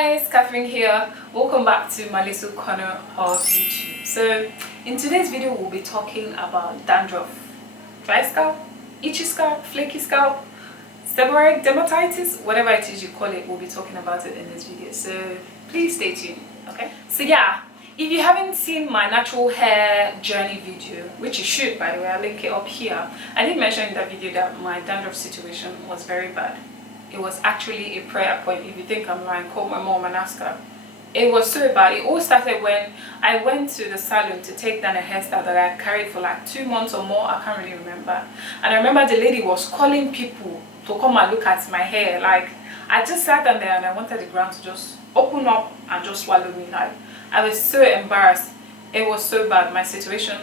guys, Catherine here. Welcome back to my little corner of YouTube. So in today's video we'll be talking about dandruff, dry scalp, itchy scalp, flaky scalp, seborrheic dermatitis, whatever it is you call it. We'll be talking about it in this video, so please stay tuned. Okay, so yeah, if you haven't seen my natural hair journey video, which you should, by the way, I'll link it up here. I did mention in that video that my dandruff situation was very bad. It was actually a prayer point. If you think I'm lying, call my mom and ask her. It was so bad. It all started when I went to the salon to take down a hairstyle that I carried for like 2 months or more. I can't really remember. And I remember the lady was calling people to come and look at my hair. Like, I just sat down there and I wanted the ground to just open up and just swallow me. Like, I was so embarrassed. It was so bad. My situation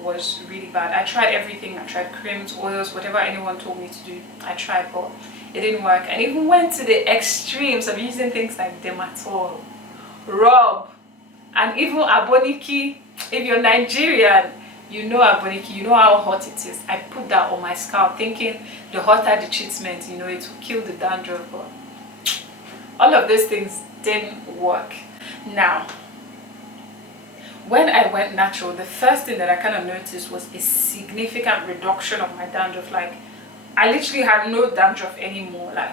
was really bad. I tried everything. I tried creams, oils, whatever anyone told me to do. I tried, but it didn't work. And even went to the extremes of using things like Dematol, rub, and even Aboniki. If you're Nigerian, you know Aboniki, you know how hot it is. I put that on my scalp thinking the hotter the treatment, you know, it will kill the dandruff. But all of those things didn't work. Now, when I went natural, the first thing that I kind of noticed was a significant reduction of my dandruff. Like, I literally had no dandruff anymore. Like,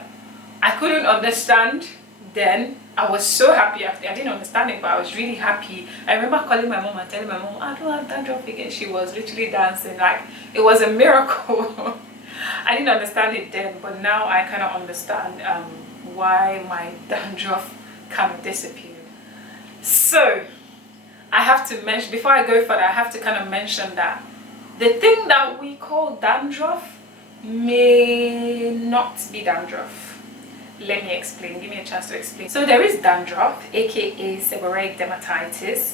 I couldn't understand then. I was so happy. I didn't understand it, but I was really happy. I remember calling my mom and telling my mom, I don't have dandruff again. She was literally dancing. Like, it was a miracle. I didn't understand it then, but now I kind of understand why my dandruff kind of disappeared. So I have to mention, before I go further, I have to kind of mention that the thing that we call dandruff may not be dandruff. Let me explain. Give me a chance to explain. So there is dandruff, aka seborrheic dermatitis,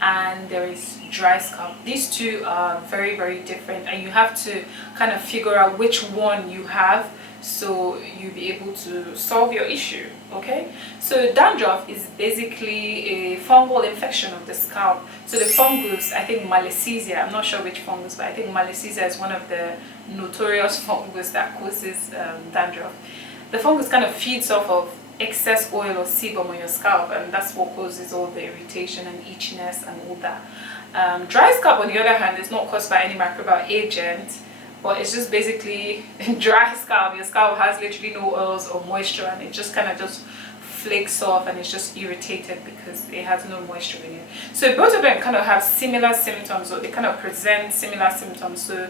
and there is dry scalp. These two are very, very different, and you have to kind of figure out which one you have so you'll be able to solve your issue. Okay, so dandruff is basically a fungal infection of the scalp. So the fungus, I think Malassezia, I'm not sure which fungus, but I think Malassezia is one of the notorious fungus that causes dandruff. The fungus kind of feeds off of excess oil or sebum on your scalp, and that's what causes all the irritation and itchiness and all that. Dry scalp, on the other hand, is not caused by any microbial agent, but it's just basically dry scalp. Your scalp has literally no oils or moisture, and it just kind of just flakes off and it's just irritated because it has no moisture in it. So both of them kind of have similar symptoms, or they kind of present similar symptoms. So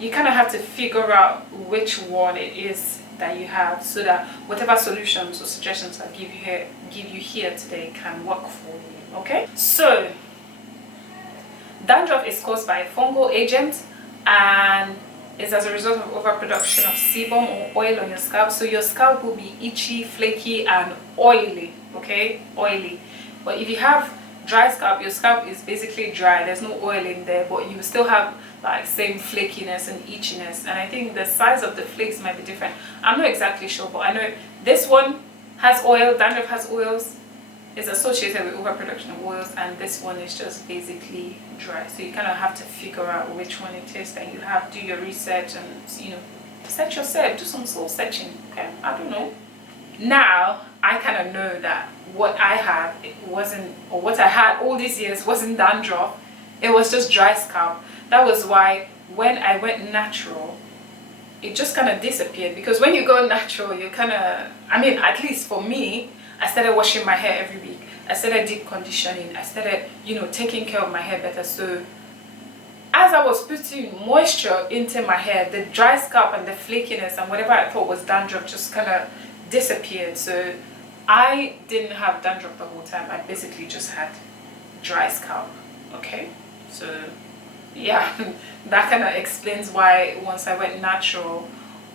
you kind of have to figure out which one it is that you have, so that whatever solutions or suggestions I give you here today can work for you. Okay, so dandruff is caused by a fungal agent and is as a result of overproduction of sebum or oil on your scalp. So your scalp will be itchy, flaky, and oily. Okay, oily. But if you have dry scalp, your scalp is basically dry. There's no oil in there, but you still have like same flakiness and itchiness. And I think the size of the flakes might be different. I'm not exactly sure, but I know this one has oil. Dandruff has oils. Is associated with overproduction of oils, and this one is just basically dry. So you kind of have to figure out which one it is that you have. Do your research and, you know, search yourself. Do some soul searching. Okay, I don't know. Now I kind of know that what I had, it wasn't, or what I had all these years wasn't dandruff. It was just dry scalp. That was why when I went natural, it just kind of disappeared. Because when you go natural, you kind of, I mean, at least for me, I started washing my hair every week. I started deep conditioning. I started, you know, taking care of my hair better. So as I was putting moisture into my hair, the dry scalp and the flakiness and whatever I thought was dandruff just kind of disappeared. So I didn't have dandruff the whole time. I basically just had dry scalp. Okay, so yeah, that kind of explains why once I went natural,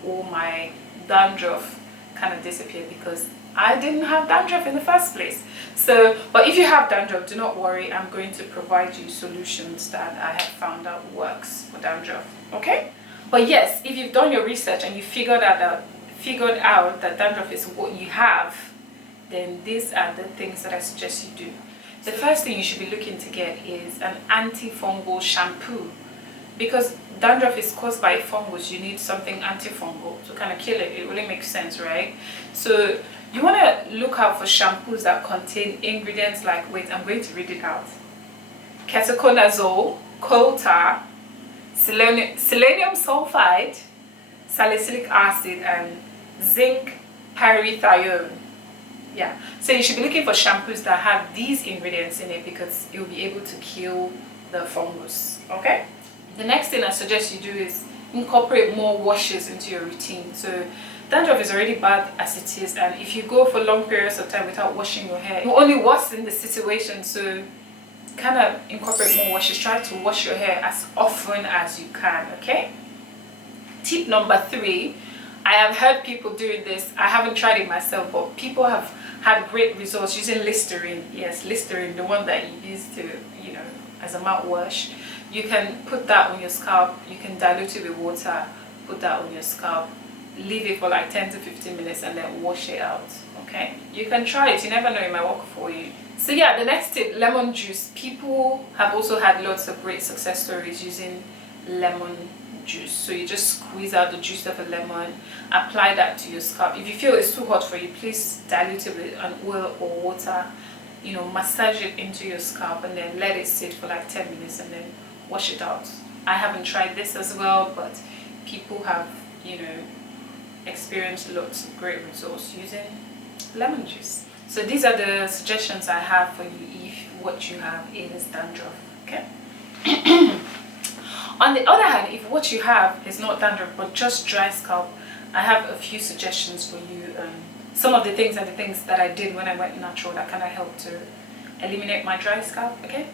all my dandruff kind of disappeared, because I didn't have dandruff in the first place. So, but if you have dandruff, do not worry. I'm going to provide you solutions that I have found out works for dandruff. Okay? But yes, if you've done your research and you figured out that dandruff is what you have, then these are the things that I suggest you do. The first thing you should be looking to get is an antifungal shampoo, because dandruff is caused by a fungus. You need something antifungal to kind of kill it. It really makes sense, right? So You want to look out for shampoos that contain ingredients like, wait, I'm going to read it out: ketoconazole, coal tar, selenium sulfide, salicylic acid, and zinc pyrithione. Yeah, so you should be looking for shampoos that have these ingredients in it because it will be able to kill the fungus. Okay, the next thing I suggest you do is incorporate more washes into your routine. So dandruff is already bad as it is, and if you go for long periods of time without washing your hair, you only worsen the situation. So kind of incorporate more washes. Try to wash your hair as often as you can. Okay, tip number 3, I have heard people doing this. I haven't tried it myself, but people have had great results using Listerine. Yes, Listerine, the one that you use to, as a mouthwash. You can put that on your scalp. You can dilute it with water, put that on your scalp, leave it for like 10 to 15 minutes and then wash it out. Okay, you can try it. You never know, it might work for you. So yeah, the next tip, lemon juice. People have also had lots of great success stories using lemon juice. So you just squeeze out the juice of a lemon, apply that to your scalp. If you feel it's too hot for you, please dilute it with an oil or water, massage it into your scalp and then let it sit for like 10 minutes and then wash it out. I haven't tried this as well, but people have experienced lots of great results using lemon juice. So these are the suggestions I have for you if what you have is dandruff. Okay. On the other hand, if what you have is not dandruff but just dry scalp, I have a few suggestions for you. Some of the things are the things that I did when I went natural that kind of helped to eliminate my dry scalp. Okay.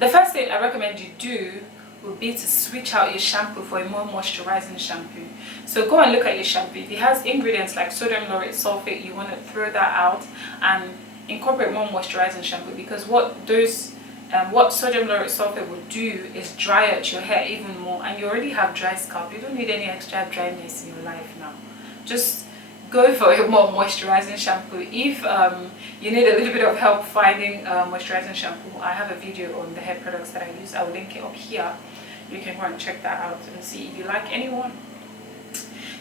The first thing I recommend you do would be to switch out your shampoo for a more moisturizing shampoo. So go and look at your shampoo. If it has ingredients like sodium lauryl sulfate, you want to throw that out and incorporate more moisturizing shampoo, because what sodium lauryl sulfate will do is dry out your hair even more, and you already have dry scalp. You don't need any extra dryness in your life now. Just go for a more moisturizing shampoo. If you need a little bit of help finding moisturizing shampoo, I have a video on the hair products that I use. I will link it up here. You can go and check that out and see if you like any one.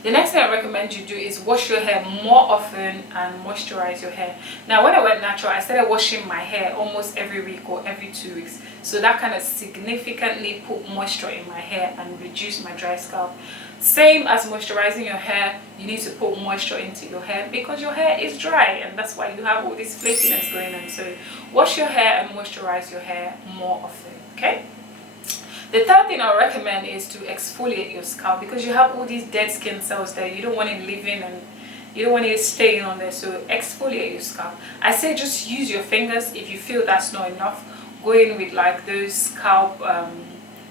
The next thing I recommend you do is wash your hair more often and moisturize your hair. Now, when I went natural, I started washing my hair almost every week or every 2 weeks. So that kind of significantly put moisture in my hair and reduced my dry scalp. Same as moisturizing your hair, you need to put moisture into your hair because your hair is dry, and that's why you have all this flakiness going on. So wash your hair and moisturize your hair more often. Okay. The third thing I recommend is to exfoliate your scalp, because you have all these dead skin cells there. You don't want it living and you don't want it staying on there. So exfoliate your scalp. I say just use your fingers. If you feel that's not enough, go in with like those scalp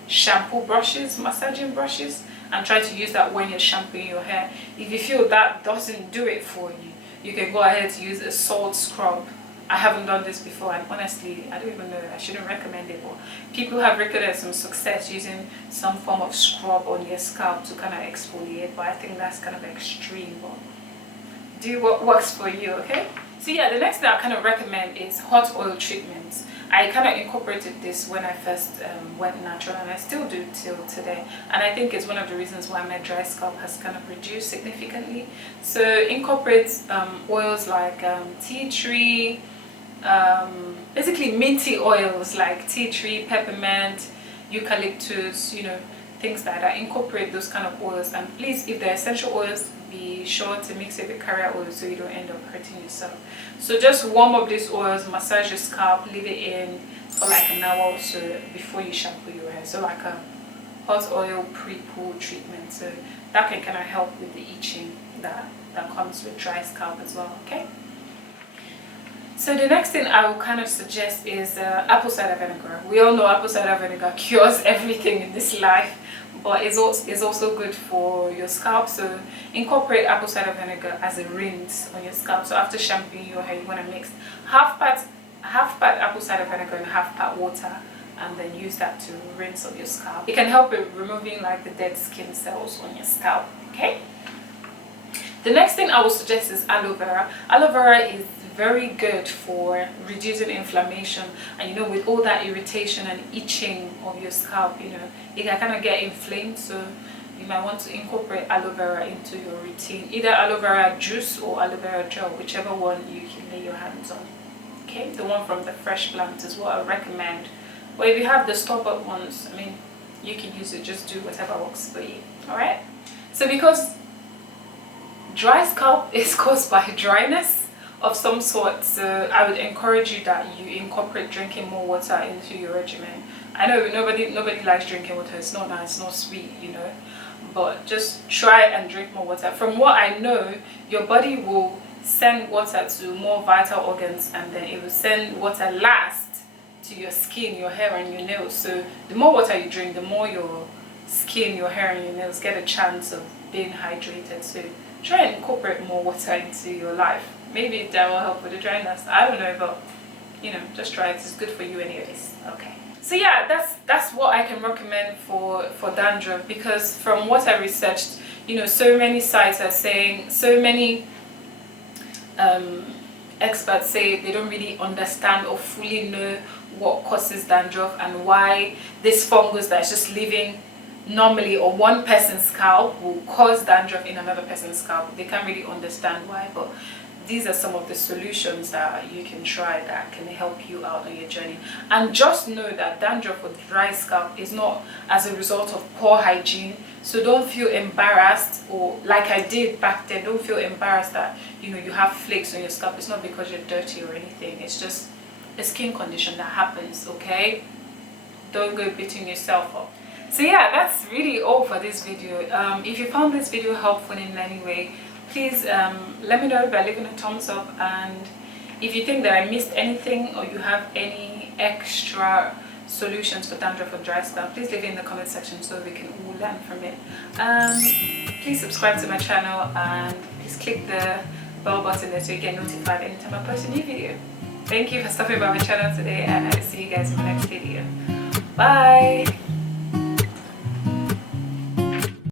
shampoo brushes, massaging brushes, and try to use that when you're shampooing your hair. If you feel that doesn't do it for you, you can go ahead to use a salt scrub. I haven't done this before, and honestly, I don't even know, I shouldn't recommend it, but people have recorded some success using some form of scrub on their scalp to kind of exfoliate, but I think that's kind of extreme. But do what works for you, okay? So yeah, the next thing I kind of recommend is hot oil treatments. I kind of incorporated this when I first went natural, and I still do till today, and I think it's one of the reasons why my dry scalp has kind of reduced significantly. So incorporate oils like tea tree, basically minty oils like tea tree, peppermint, eucalyptus, things like that. Incorporate those kind of oils, and please, if they're essential oils, be sure to mix it with carrier oil so you don't end up hurting yourself. So just warm up these oils, massage your scalp, leave it in for like an hour or so before you shampoo your hair. So like a hot oil pre-poo treatment. So that can kind of help with the itching that comes with dry scalp as well. Okay. So the next thing I will kind of suggest is apple cider vinegar. We all know apple cider vinegar cures everything in this life, but it's also good for your scalp. So incorporate apple cider vinegar as a rinse on your scalp. So after shampooing your hair, you want to mix half part apple cider vinegar and half part water, and then use that to rinse on your scalp. It can help with removing like the dead skin cells on your scalp. Okay. The next thing I will suggest is aloe vera. Aloe vera is very good for reducing inflammation, and with all that irritation and itching of your scalp, it can kind of get inflamed. So you might want to incorporate aloe vera into your routine, either aloe vera juice or aloe vera gel, whichever one you can lay your hands on. Okay, the one from the fresh plant is what I recommend. But if you have the store-bought ones, I mean, you can use it, just do whatever works for you. All right, so because dry scalp is caused by dryness of some sort, so I would encourage you that you incorporate drinking more water into your regimen. I know nobody likes drinking water, it's not nice, it's not sweet, you know, but just try and drink more water. From what I know, your body will send water to more vital organs, and then it will send water last to your skin, your hair and your nails. So the more water you drink, the more your skin, your hair and your nails get a chance of being hydrated. So try and incorporate more water into your life. Maybe that will help with the dryness, I don't know, but you know, just try it. It's good for you anyways. Okay, so yeah, that's what I can recommend for dandruff, because from what I researched, you know, so many sites are saying, so many experts say they don't really understand or fully know what causes dandruff and why this fungus that's just living normally on one person's scalp will cause dandruff in another person's scalp. They can't really understand why, but these are some of the solutions that you can try that can help you out on your journey. And just know that dandruff with dry scalp is not as a result of poor hygiene, so don't feel embarrassed, or like I did back then, don't feel embarrassed that, you know, you have flakes on your scalp. It's not because you're dirty or anything, it's just a skin condition that happens. Okay, don't go beating yourself up. So yeah, that's really all for this video. If you found this video helpful in any way, please let me know by leaving a thumbs up, and if you think that I missed anything or you have any extra solutions for dandruff or dry scalp, please leave it in the comment section so we can all learn from it. Please subscribe to my channel, and please click the bell button there so you get notified anytime I post a new video. Thank you for stopping by my channel today, and I'll see you guys in the next video. Bye!